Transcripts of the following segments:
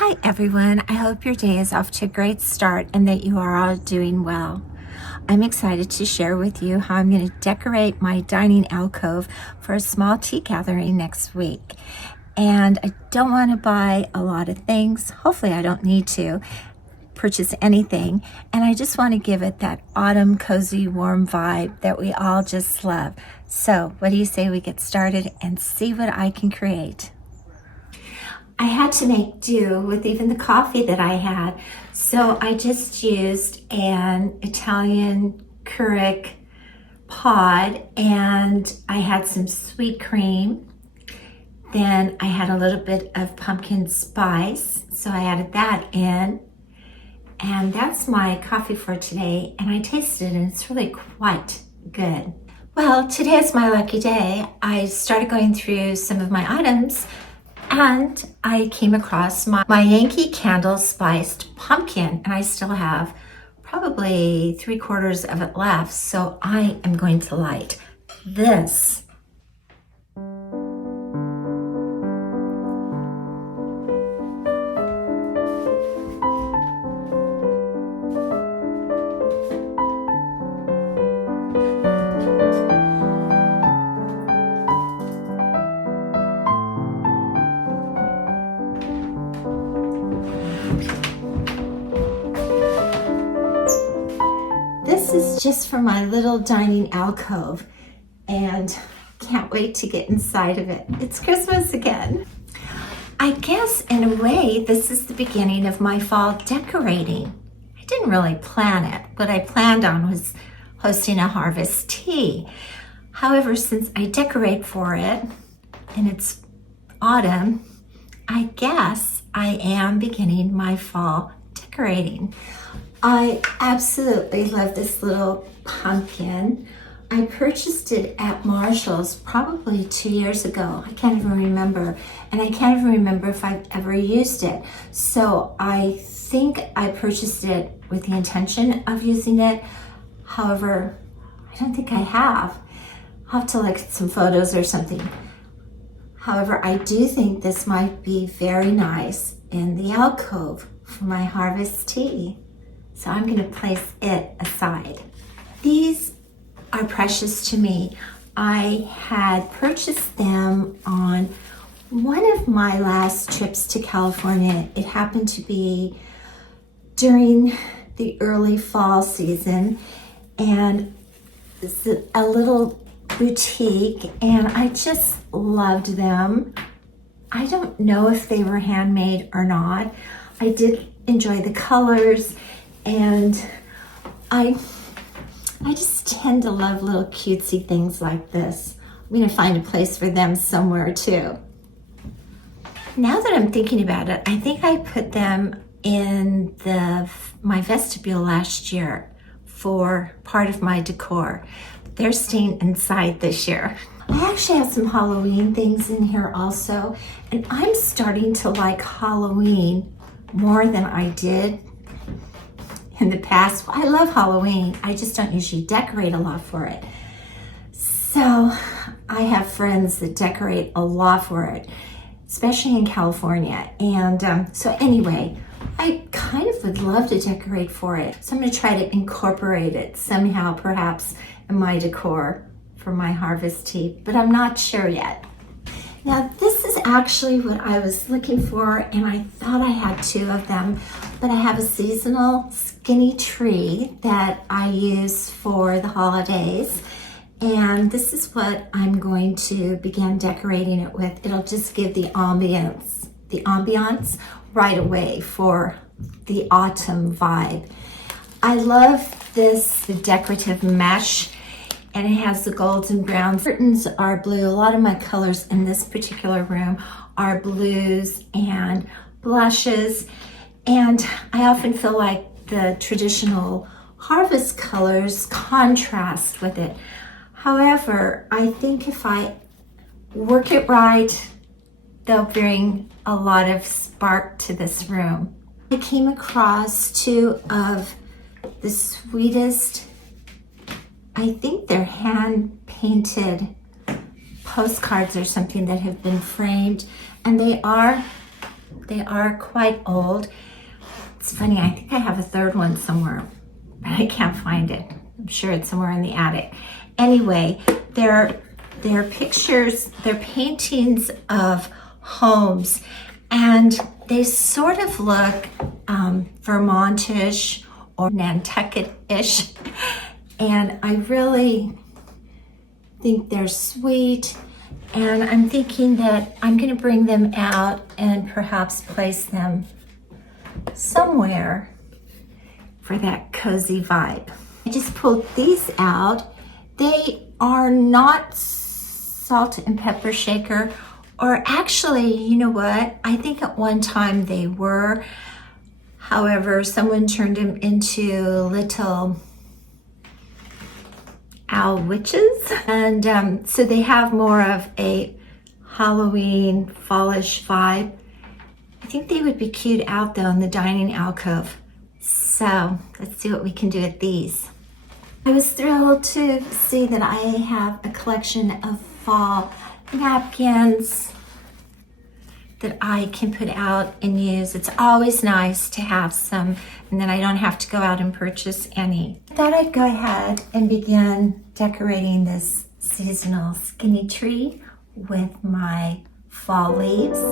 Hi everyone, I hope your day is off to a great start and that you are all doing well. I'm excited to share with you how I'm going to decorate my dining alcove for a small tea gathering next week. And I don't want to buy a lot of things. Hopefully I don't need to purchase anything. And I just want to give it that autumn cozy warm vibe that we all just love. So what do you say we get started and see what I can create? I had to make do with even the coffee that I had. So I just used an Italian Keurig pod and I had some sweet cream. Then I had a little bit of pumpkin spice. So I added that in. And that's my coffee for today. And I tasted it and it's really quite good. Well, today is my lucky day. I started going through some of my items and I came across my Yankee Candle Spiced Pumpkin, and I still have probably 3/4 of it left. So I am going to light this. This is just for my little dining alcove and can't wait to get inside of it. It's Christmas again. I guess in a way this is the beginning of my fall decorating. I didn't really plan it. What I planned on was hosting a harvest tea. However, since I decorate for it and it's autumn, I guess I am beginning my fall decorating. I absolutely love this little pumpkin. I purchased it at Marshall's probably 2 years ago. I can't even remember. And I can't even remember if I've ever used it. So I think I purchased it with the intention of using it. However, I don't think I have. I'll have to look at some photos or something. However, I do think this might be very nice in the alcove for my harvest tea. So I'm going to place it aside. These are precious to me. I had purchased them on one of my last trips to California. It happened to be during the early fall season, and it's a little boutique, and I just loved them. I don't know if they were handmade or not. I did enjoy the colors, and I just tend to love little cutesy things like this. I'm gonna find a place for them somewhere too. Now that I'm thinking about it, I think I put them in my vestibule last year for part of my decor. They're staying inside this year. I actually have some Halloween things in here also, and I'm starting to like Halloween more than I did in the past. I love Halloween. I just don't usually decorate a lot for it. So I have friends that decorate a lot for it, especially in California. And so anyway, I kind of would love to decorate for it. So I'm gonna try to incorporate it somehow, perhaps in my decor for my harvest tea, but I'm not sure yet. Now this is actually what I was looking for, and I thought I had 2 of them, but I have a seasonal skinny tree that I use for the holidays, and this is what I'm going to begin decorating it with. It'll just give the ambiance right away for the autumn vibe. I love this decorative mesh, and it has the golds and browns. Curtains are blue. A lot of my colors in this particular room are blues and blushes, and I often feel like the traditional harvest colors contrast with it. However, I think if I work it right, they'll bring a lot of spark to this room. I came across 2 of the sweetest, I think they're hand painted postcards or something that have been framed, and they are They are quite old. It's funny, I think I have a third one somewhere, but I can't find it. I'm sure it's somewhere in the attic. Anyway, they're pictures, they're paintings of homes, and they sort of look Vermontish or Nantucket-ish. And I really think they're sweet. And I'm thinking that I'm going to bring them out and perhaps place them somewhere for that cozy vibe. I just pulled these out. They are not salt and pepper shaker, or actually, you know what? I think at one time they were. However, someone turned them into little owl witches. And so they have more of a Halloween fallish vibe. I think they would be cute out though in the dining alcove. So let's see what we can do with these. I was thrilled to see that I have a collection of fall napkins that I can put out and use. It's always nice to have some, and then I don't have to go out and purchase any. I thought I'd go ahead and begin decorating this seasonal skinny tree with my fall leaves.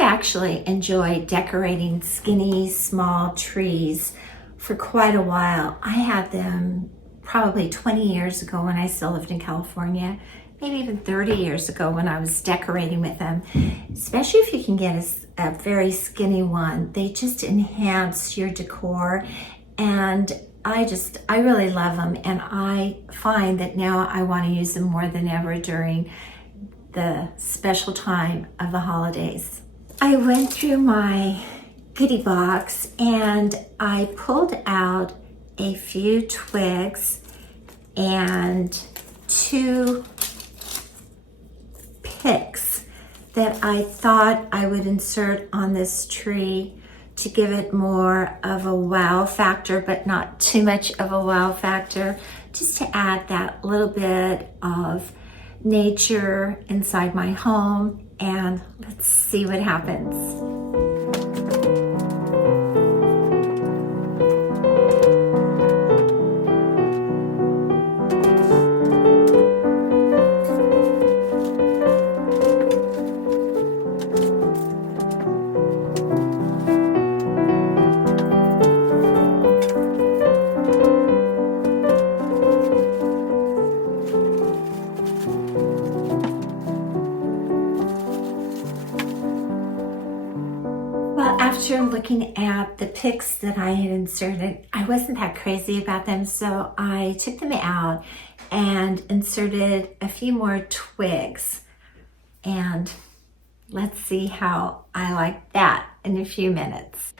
Actually enjoyed decorating skinny small trees for quite a while. I had them probably 20 years ago when I still lived in California, maybe even 30 years ago when I was decorating with them. Especially if you can get a very skinny one, they just enhance your decor, and I really love them, and I find that now I want to use them more than ever during the special time of the holidays. I went through my goodie box and I pulled out a few twigs and 2 picks that I thought I would insert on this tree to give it more of a wow factor, but not too much of a wow factor, just to add that little bit of nature inside my home. And let's see what happens. After looking at the picks that I had inserted, I wasn't that crazy about them, so I took them out and inserted a few more twigs. And let's see how I like that in a few minutes.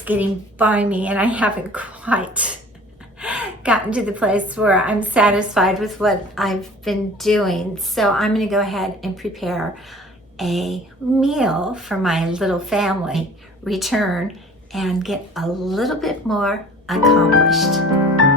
is getting by me, and I haven't quite gotten to the place where I'm satisfied with what I've been doing. So I'm going to go ahead and prepare a meal for my little family, return, and get a little bit more accomplished.